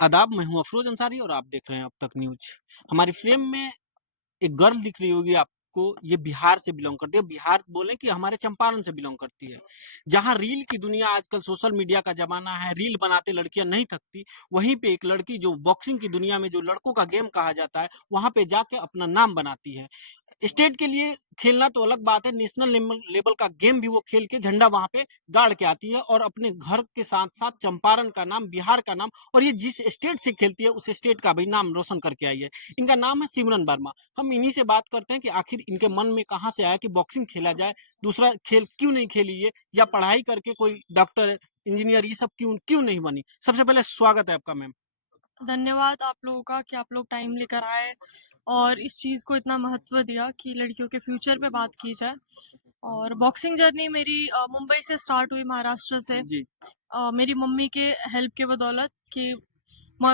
आदाब, मैं हूँ अफरोज़ अंसारी और आप देख रहे हैं अब तक न्यूज़। हमारी फ्रेम में एक गर्ल दिख रही होगी आपको, ये बिहार से बिलॉन्ग करती है। बिहार बोलें कि हमारे चंपारण से बिलॉन्ग करती है। जहाँ रील की दुनिया आजकल सोशल मीडिया का ज़माना है, रील बनाते लड़कियाँ नहीं थकती, वहीं पे एक लड़की जो बॉक्सिंग की दुनिया में जो लड़कों का गेम कहा जाता है, वहाँ पे जाके अपना नाम बनाती है। स्टेट के लिए खेलना तो अलग बात है, नेशनल लेमल लेवल का गेम भी वो खेल के झंडा वहाँ पे गाड़ के आती है और अपने घर के साथ-साथ चंपारण का नाम, बिहार का नाम और ये जिस स्टेट से खेलती है, उस स्टेट का भी नाम रोशन करके आई है। इनका नाम है सिमरन वर्मा। हम इन्हीं से बात करते हैं कि आखिर इनके मन में कहाँ से आया कि बॉक्सिंग खेला जाए, दूसरा खेल क्यों नहीं खेली ये या पढ़ाई करके कोई डॉक्टर, इंजीनियर ये सब क्यों क्यों नहीं बनी? सबसे पहले स्वागत है आपका मैम। धन्यवाद आप लोगों का कि आप लोग टाइम लेकर आए और इस चीज़ को इतना महत्व दिया कि लड़कियों के फ्यूचर पे बात की जाए। और बॉक्सिंग जर्नी मेरी मुंबई से स्टार्ट हुई, महाराष्ट्र से। जी, मेरी मम्मी के हेल्प के बदौलत कि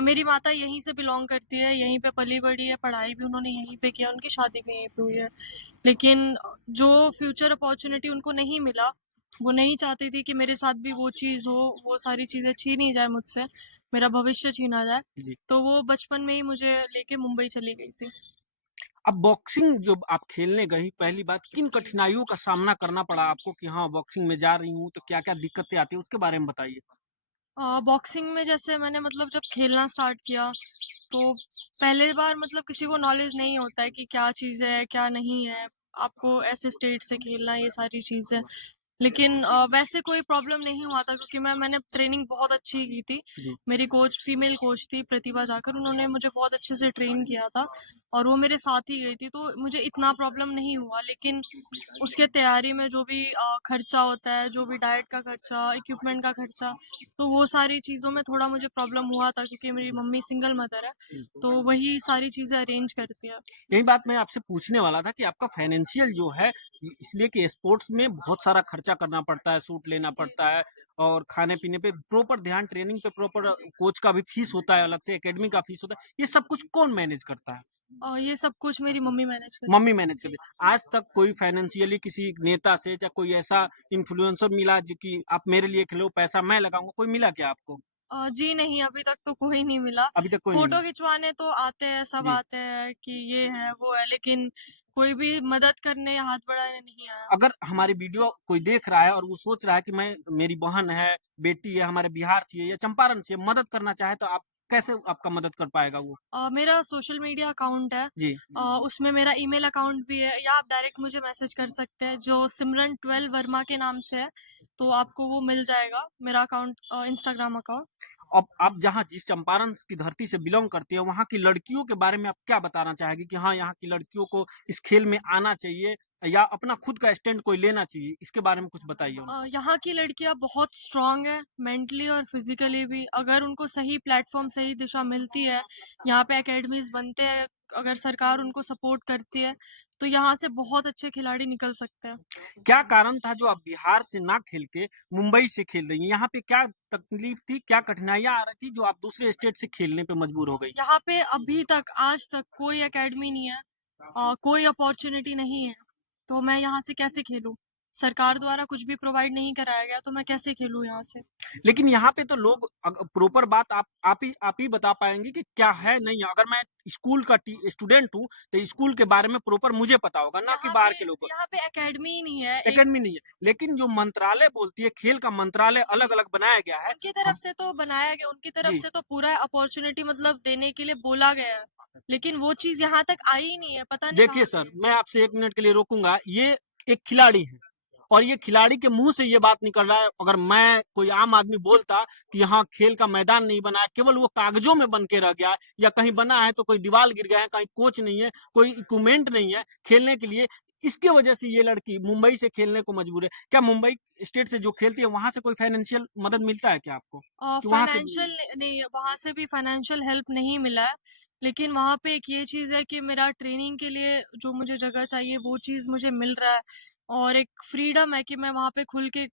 मेरी माता यहीं से बिलोंग करती है, यहीं पे पली बड़ी है, पढ़ाई भी उन्होंने यहीं पे किया, उनकी शादी भी यहीं पे हुई है। लेकिन जो फ्यूचर अपॉर्चुनिटी उनको नहीं मिला, वो नहीं चाहती थी कि मेरे साथ भी वो चीज़ हो, वो सारी चीज़ें छीनी जाए मुझसे, मेरा भविष्य छीना जाए। जी। तो वो बचपन में ही मुझे लेके मुंबई चली गई थी। अब बॉक्सिंग जब आप खेलने गई, पहली बात किन कठिनाइयों का सामना करना पड़ा आपको कि हाँ, बॉक्सिंग में जा रही हूँ, तो क्या-क्या दिक्कतें आती हैं, उसके बारे में बताइए? बॉक्सिंग में जैसे मैंने मतलब जब खेलना स्टार्ट किया, तो पहली बार मतलब किसी को नॉलेज नहीं होता है कि क्या चीज़ है, क्या नहीं है। आपको ऐसे स्टेट से खेलना है, ये सारी चीज़ें। लेकिन वैसे कोई प्रॉब्लम नहीं हुआ था क्योंकि मैंने ट्रेनिंग बहुत अच्छी की थी। जी। मेरी कोच फीमेल कोच थी प्रतिभा जाकर, उन्होंने मुझे बहुत अच्छे से ट्रेन किया था और वो मेरे साथ ही गई थी, तो मुझे इतना प्रॉब्लम नहीं हुआ। लेकिन उसके तैयारी में जो भी खर्चा होता है, जो भी डाइट का खर्चा, इक्विपमेंट का खर्चा, तो वो सारी चीज़ों में थोड़ा मुझे प्रॉब्लम हुआ था क्योंकि मेरी मम्मी सिंगल मदर है, हुँ। तो वही सारी चीज़ें अरेंज करती है। यही बात मैं आपसे पूछने वाला था कि आपका फाइनेंशियल जो है, इसलिए कि स्पोर्ट्स में बहुत सारा खर्चा करना पड़ता है, सूट लेना जी। पड़ता है और खाने-पीने पे प्रॉपर ध्यान, ट्रेनिंग पे प्रॉपर कोच का भी फीस होता है अलग से, एकेडमी का फीस होता है। ये सब कुछ कौन मैनेज करता है? ये सब कुछ मेरी मम्मी मैनेज करती मम्मी है। मैनेज करती जी। है। आज तक कोई फाइनेंशियली किसी नेता से या कोई ऐसा इन्फ्लुएंसर मिला जो कि आप मेरे लिए खेलो, पैसा मैं लगाऊँगा, कोई मिला क्या आपको? जी नहीं, अभी तक तो कोई नहीं मिला। अभी तक कोई नहीं फ़ोटो मिला। खिंचवाने तो आते हैं, सब जी। आते हैं कि ये है, वो है, लेकिन कोई भी मदद करने या हाथ बढ़ाने नहीं आया। अगर हमारी वीडियो कोई देख रहा है और वो सोच रहा है कि मैं मेरी बहन है, बेटी है, हमारे बिहार से है या चंपारण से है, मदद करना चाहे तो आप कैसे आपका मदद कर पाएगा वो? मेरा सोशल मीडिया अकाउंट है। जी, उसमें मेरा ईमेल अकाउंट भी है या आप डायरेक्ट मुझे मैसेज कर सकते हैं जो सिमरन 12 वर्मा के नाम से है, तो आपको वो मिल जाएगा मेरा अकाउंट, इंस्टाग्राम अकाउंट। अब आप जहाँ जिस चंपारण की धरती से बिलॉन्ग करती हैं, वहाँ की लड़कियों के बारे में आप क्या बताना चाहेंगी कि हाँ, यहाँ की लड़कियों को इस खेल में आना चाहिए या अपना खुद का स्टैंड कोई लेना चाहिए? इसके बारे में कुछ बताइए उनको। यहाँ की लड़कियाँ बहुत स्ट्रॉन्ग है, मेंटली और फिजिकली भी। अगर उनको सही प्लेटफॉर्म, सही दिशा मिलती है, यहाँ पे एकेडमीज बनते हैं, अगर सरकार उनको सपोर्ट करती है, तो यहाँ से बहुत अच्छे खिलाड़ी निकल सकते हैं। क्या कारण था जो आप बिहार से ना खेल के मुंबई से खेल रही हैं? यहाँ पे क्या तकलीफ थी, क्या कठिनाइयाँ आ रही थी जो आप दूसरे स्टेट से खेलने पे मजबूर हो गई? यहाँ पे अभी तक, आज तक कोई एकेडमी नहीं है, कोई अपॉर्च्युनिटी नहीं है, तो मैं यहाँ से कैसे खेलूँ? सरकार द्वारा कुछ भी प्रोवाइड नहीं कराया गया, तो मैं कैसे खेलूँ यहाँ से? लेकिन यहाँ पे तो लोग प्रॉपर बात आप ही बता पाएँगे कि क्या है, नहीं है। अगर मैं स्कूल का टी स्टूडेंट हूँ, तो स्कूल के बारे में प्रॉपर मुझे पता होगा, ना कि यहाँ पे बाहर के लोगों को। यहाँ पे एकेडमी ही नहीं है। एक एकेडमी नहीं है। लेकिन जो मंत्रालय बोलती है, खेल का मंत्रालय जी, अलग-अलग बनाया गया है। उनकी तरफ हम से तो बनाया गया, उनकी तरफ जी, से तो पूरा अपॉर्च्युनिटी मतलब देने के लिए बोला गया है, लेकिन वो चीज़ यहाँ तक आई ही नहीं है, पता नहीं देखिए कहाँ सर, गई है। मैं आपसे 1 मिनट के लिए रोकूँगा। ये एक खिलाड़ी है और ये खिलाड़ी के मुँह से ये बात निकल रहा है, अगर मैं कोई आम आदमी बोलता कि यहाँ खेल का मैदान नहीं बना है, केवल वो कागज़ों में बन के रह गया है या कहीं बना है तो कोई दीवार गिर गया है, कहीं कोच नहीं है, कोई इक्विपमेंट नहीं है खेलने के लिए, इसकी वजह से ये लड़की मुंबई से खेलने को मजबूर है। क्या मुंबई स्टेट से जो खेलती है, वहाँ से कोई फाइनेंशियल मदद मिलता है क्या आपको? कि वहाँ से फाइनेंशियल नहीं, वहाँ से भी फाइनेंशियल हेल्प नहीं मिला है, लेकिन वहाँ पे एक ये चीज़ है कि मेरा ट्रेनिंग के लिए जो मुझे जगह चाहिए, वो चीज़ मुझे मिल रहा है और एक फ्रीडम है कि मैं वहाँ पे खुल के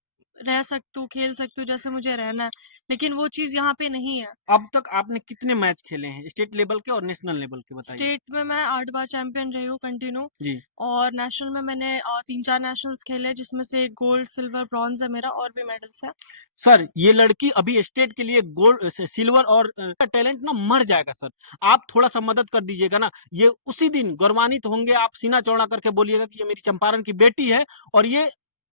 रह सकती हूँ, खेल सकती हूँ जैसे मुझे रहना है, लेकिन वो चीज़ यहाँ पे नहीं है। अब तक आपने कितने मैच खेले हैं? स्टेट लेवल के और नेशनल लेवल के बताइए? स्टेट में मैं 8 बार चैंपियन रही हूँ कंटिन्यू, जी। और नेशनल में मैंने 3-4 नेशनल्स खेले, जिसमें से गोल्ड, सिल्वर, ब्रॉन्ज़ है मेरा, और भी मेडल्स हैं। सर, ये लड़की अभी स्टेट के लिए गोल्ड सिल्वर और टैलेंट ना मर जाएगा सर। आप थोड़ा-सा मदद कर दीजिएगा ना। ये उसी दिन गौरवान्वित होंगे, आप सीना चौड़ा करके बोलिएगा कि ये मेरी चंपारण की बेटी है और ये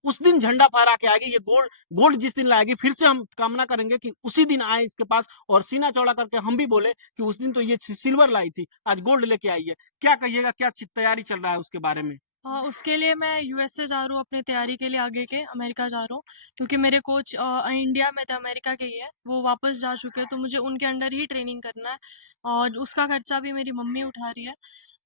उस दिन झंडा फहरा के आएगी। ये गोल्ड गोल्ड जिस दिन लाएगी, फिर से हम कामना करेंगे कि उसी दिन आए इसके पास और सीना चौड़ा करके हम भी बोले कि उस दिन तो ये सिल्वर लाई थी, आज गोल्ड लेके आई है। क्या कहिएगा, क्या तैयारी चल रहा है उसके बारे में? उसके लिए मैं यूएसए जा रहा हूँ अपनी तैयारी के लिए, आगे के अमेरिका जा रहा हूँ, क्योंकि मेरे कोच इंडिया में थे, अमेरिका के ही है, वो वापस जा चुके हैं, तो मुझे उनके अंडर ही ट्रेनिंग करना है, और उसका खर्चा भी मेरी मम्मी उठा रही है।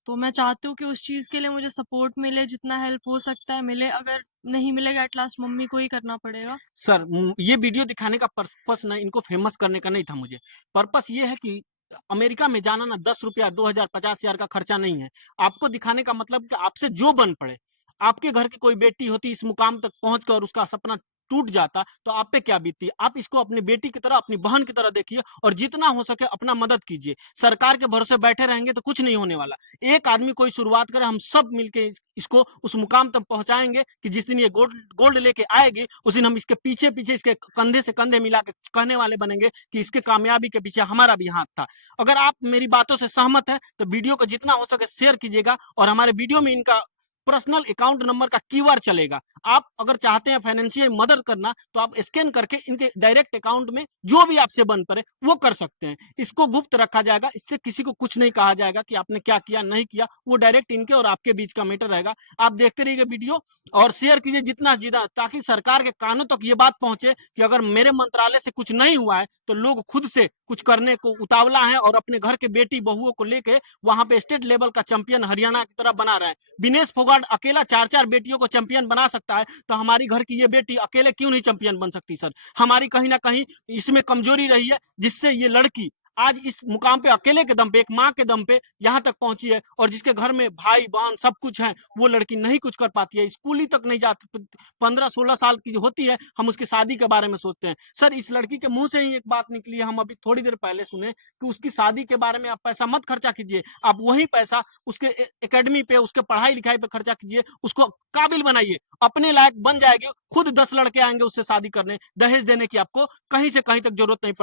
तो मैं चाहती हूँ कि उस चीज़ के लिए मुझे सपोर्ट मिले, जितना हेल्प हो सकता है मिले, अगर नहीं मिलेगा एट लास्ट मम्मी को ही करना पड़ेगा। सर ये वीडियो दिखाने का पर्पस ना इनको फेमस करने का नहीं था मुझे। पर्पस ये है कि अमेरिका में जाना ना 10 रुपया, 2000, 50,000 का खर्चा नहीं है। आपको दिखाने का मतलब कि आपसे जो बन पड़े। आपके घर की कोई बेटी होती इस मुकाम तक पहुँच कर और उसका सपना टूट जाता, तो आप पे क्या बीतती? आप इसको अपनी बेटी की तरह, अपनी बहन की तरह देखिए और जितना हो सके अपना मदद कीजिए। सरकार के भरोसे बैठे रहेंगे तो कुछ नहीं होने वाला। एक आदमी कोई शुरुआत करे, हम सब मिलके इसको उस मुकाम तक पहुँचाएँगे कि जिस दिन ये गोल्ड गोल्ड लेके आएगी, उस दिन हम इसके पीछे-पीछे इसके कंधे से कंधे मिला के कहने वाले बनेंगे कि इसके कामयाबी के पीछे हमारा भी हाथ था। अगर आप मेरी बातों से सहमत हैं, तो वीडियो को जितना हो सके शेयर कीजिएगा और हमारे वीडियो में इनका पर्सनल अकाउंट नंबर का क्यूआर चलेगा। आप अगर चाहते हैं फाइनेंशियल मदद करना, तो आप स्कैन करके इनके डायरेक्ट अकाउंट में जो भी आपसे बन पड़े, वो कर सकते हैं। इसको गुप्त रखा जाएगा, इससे किसी को कुछ नहीं कहा जाएगा कि आपने क्या किया, नहीं किया। वो डायरेक्ट इनके और आपके बीच का मैटर रहेगा। आप देखते रहिए वीडियो और शेयर कीजिए जितना ज्यादा, ताकि सरकार के कानों तक ये बात पहुंचे कि अगर मेरे मंत्रालय से कुछ नहीं हुआ है तो लोग खुद से कुछ करने को उतावला है और अपने घर के बेटी बहुओं को लेके वहां पे स्टेट लेवल का चैंपियन हरियाणा की तरफ बना रहे हैं। विनेश फोगाट अकेला 4-4 बेटियों को चैंपियन बना सकता है, तो हमारी घर की ये बेटी अकेले क्यों नहीं चैंपियन बन सकती सर? हमारी कहीं ना कहीं इसमें कमजोरी रही है, जिससे ये लड़की आज इस मुकाम पे अकेले के दम पे, एक माँ के दम पे यहाँ तक पहुंची है, और जिसके घर में भाई बहन सब कुछ है, वो लड़की नहीं कुछ कर पाती है, स्कूल ही तक नहीं जाती। 15-16 साल की होती है, हम उसकी शादी के बारे में सोचते हैं। सर इस लड़की के मुंह से ही एक बात निकली है, हम अभी थोड़ी देर पहले सुने कि उसकी शादी के बारे में आप पैसा मत खर्चा कीजिए, आप वही पैसा उसके एकेडमी पे, उसके पढ़ाई लिखाई पे खर्चा कीजिए, उसको काबिल बनाइए, अपने लायक बन जाएगी, खुद 10 लड़के आएंगे उससे शादी करने, दहेज देने की आपको कहीं से कहीं तक जरूरत नहीं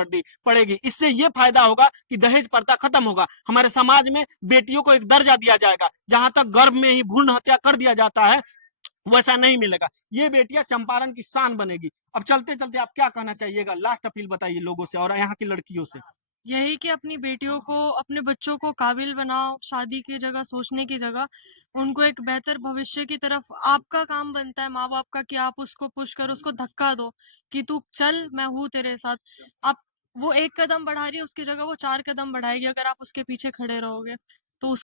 पड़ेगी। इससे ये फायदा होगा कि दहेज प्रथा खत्म होगा, हमारे समाज में बेटियों को एक दर्जा दिया जाएगा। जहां तक गर्भ में ही भ्रूण हत्या कर दिया जाता है, वैसा नहीं मिलेगा। ये बेटियां चंपारण की शान बनेगी। अब चलते चलते आप क्या कहना चाहिएगा, लास्ट अपील बताइए लोगों से और यहाँ की लड़कियों से। यही कि अपनी बेटियों को, अपने बच्चों को काबिल बनाओ, शादी की जगह, सोचने की जगह उनको एक बेहतर भविष्य की तरफ। आपका काम बनता है माँ बाप का कि आप उसको पुश करो, उसको धक्का दो कि तू चल, मैं हूँ तेरे साथ। आप वो एक कदम बढ़ा रही है, उसकी जगह वो 4 कदम बढ़ाएगी अगर आप उसके पीछे खड़े रहोगे।